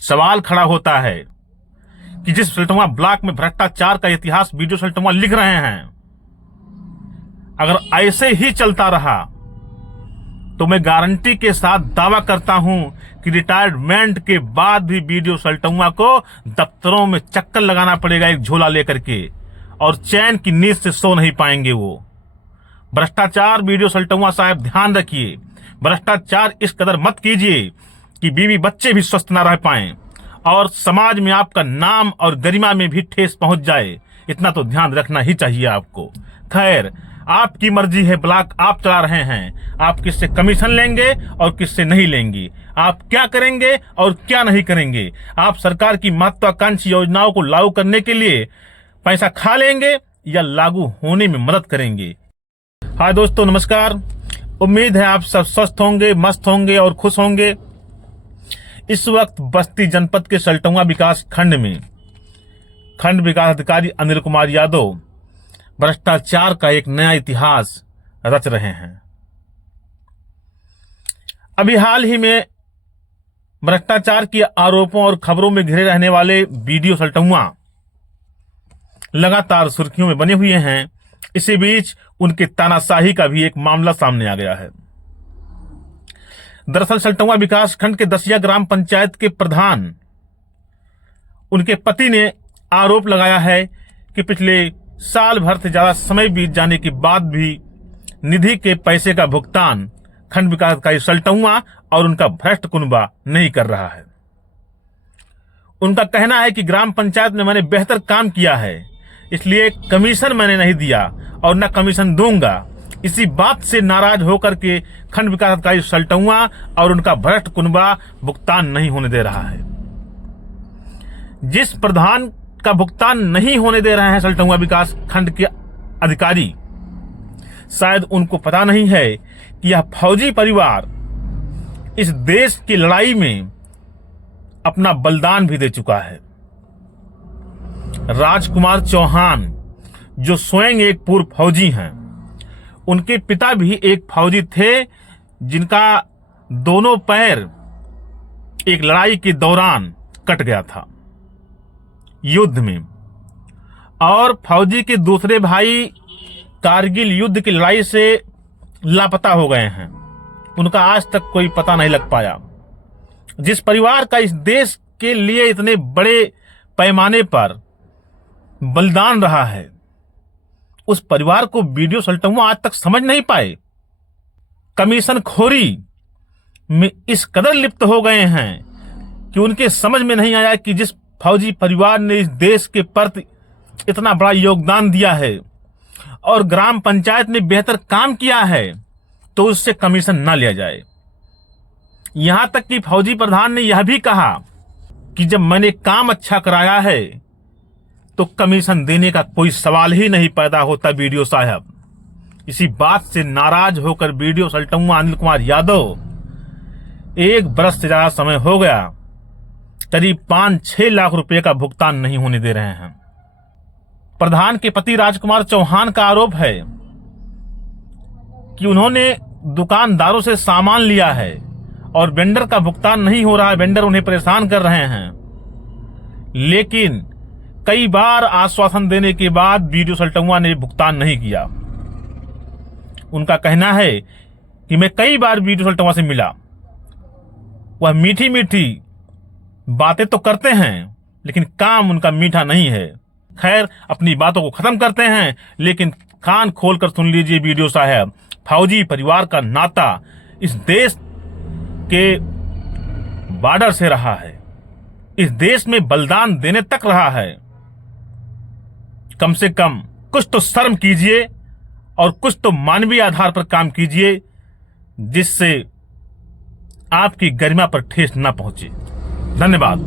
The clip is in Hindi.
सवाल खड़ा होता है कि जिस सल्टुआ ब्लॉक में भ्रष्टाचार का इतिहास वीडियो सल्टुआ लिख रहे हैं, अगर ऐसे ही चलता रहा तो मैं गारंटी के साथ दावा करता हूं कि रिटायरमेंट के बाद भी वीडियो सल्टुआ को दफ्तरों में चक्कर लगाना पड़ेगा एक झोला लेकर के, और चैन की नींद से सो नहीं पाएंगे वो। भ्रष्टाचार वीडियो सल्टुआ साहब ध्यान रखिए, भ्रष्टाचार इस कदर मत कीजिए कि बीवी बच्चे भी स्वस्थ ना रह पाएं और समाज में आपका नाम और गरिमा में भी ठेस पहुंच जाए। इतना तो ध्यान रखना ही चाहिए आपको। खैर, आपकी मर्जी है, ब्लॉक आप चला रहे हैं, आप किससे कमीशन लेंगे और किससे नहीं लेंगे, आप क्या करेंगे और क्या नहीं करेंगे, आप सरकार की महत्वाकांक्षी योजनाओं को लागू करने के लिए पैसा खा लेंगे या लागू होने में मदद करेंगे। हाय दोस्तों, नमस्कार। उम्मीद है आप सब स्वस्थ होंगे, मस्त होंगे और खुश होंगे। इस वक्त बस्ती जनपद के सल्टुआ विकास खंड में खंड विकास अधिकारी अनिल कुमार यादव भ्रष्टाचार का एक नया इतिहास रच रहे हैं। अभी हाल ही में भ्रष्टाचार के आरोपों और खबरों में घिरे रहने वाले वीडियो सल्टुआ लगातार सुर्खियों में बने हुए हैं। इसी बीच उनके तानाशाही का भी एक मामला सामने आ गया है। दरअसल सल्टुआ विकास खंड के दसिया ग्राम पंचायत के प्रधान, उनके पति ने आरोप लगाया है कि पिछले साल भर से ज्यादा समय बीत जाने के बाद भी निधि के पैसे का भुगतान खंड विकास अधिकारी सल्टुआ और उनका भ्रष्ट कुनबा नहीं कर रहा है। उनका कहना है कि ग्राम पंचायत में मैंने बेहतर काम किया है, इसलिए कमीशन मैंने नहीं दिया और न कमीशन दूंगा। इसी बात से नाराज होकर के खंड विकास अधिकारी सल्टुआ और उनका भ्रष्ट कुनबा भुगतान नहीं होने दे रहा है। जिस प्रधान का भुगतान नहीं होने दे रहे हैं सल्टुआ विकास खंड के अधिकारी, शायद उनको पता नहीं है कि यह फौजी परिवार इस देश की लड़ाई में अपना बलिदान भी दे चुका है। राजकुमार चौहान, जो स्वयं एक पूर्व फौजी हैं, उनके पिता भी एक फौजी थे जिनका दोनों पैर एक लड़ाई के दौरान कट गया था युद्ध में, और फौजी के दूसरे भाई कारगिल युद्ध की लड़ाई से लापता हो गए हैं। उनका आज तक कोई पता नहीं लग पाया। जिस परिवार का इस देश के लिए इतने बड़े पैमाने पर बलिदान रहा है, उस परिवार को वीडियो सल्टुआ आज तक समझ नहीं पाए। कमीशन खोरी में इस कदर लिप्त हो गए हैं कि उनके समझ में नहीं आया कि जिस फौजी परिवार ने इस देश के प्रति इतना बड़ा योगदान दिया है और ग्राम पंचायत में बेहतर काम किया है, तो उससे कमीशन न लिया जाए। यहां तक कि फौजी प्रधान ने यह भी कहा कि जब मैंने काम अच्छा कराया है तो कमीशन देने का कोई सवाल ही नहीं पैदा होता। वीडियो साहब, इसी बात से नाराज होकर वीडियो सल्टुआ अनिल कुमार यादव, 1 बरस से ज्यादा समय हो गया, करीब 5-6 लाख रुपए का भुगतान नहीं होने दे रहे हैं। प्रधान के पति राजकुमार चौहान का आरोप है कि उन्होंने दुकानदारों से सामान लिया है और वेंडर का भुगतान नहीं हो रहा है, वेंडर उन्हें परेशान कर रहे हैं। लेकिन कई बार आश्वासन देने के बाद वीडियो सल्टुआ ने भुगतान नहीं किया। उनका कहना है कि मैं कई बार वीडियो सल्टुआ से मिला, वह मीठी मीठी बातें तो करते हैं लेकिन काम उनका मीठा नहीं है। खैर, अपनी बातों को खत्म करते हैं, लेकिन कान खोलकर सुन लीजिए वीडियो साहब, फौजी परिवार का नाता इस देश के बॉर्डर से रहा है, इस देश में बलिदान देने तक रहा है। कम से कम कुछ तो शर्म कीजिए और कुछ तो मानवीय आधार पर काम कीजिए, जिससे आपकी गरिमा पर ठेस न पहुंचे। धन्यवाद।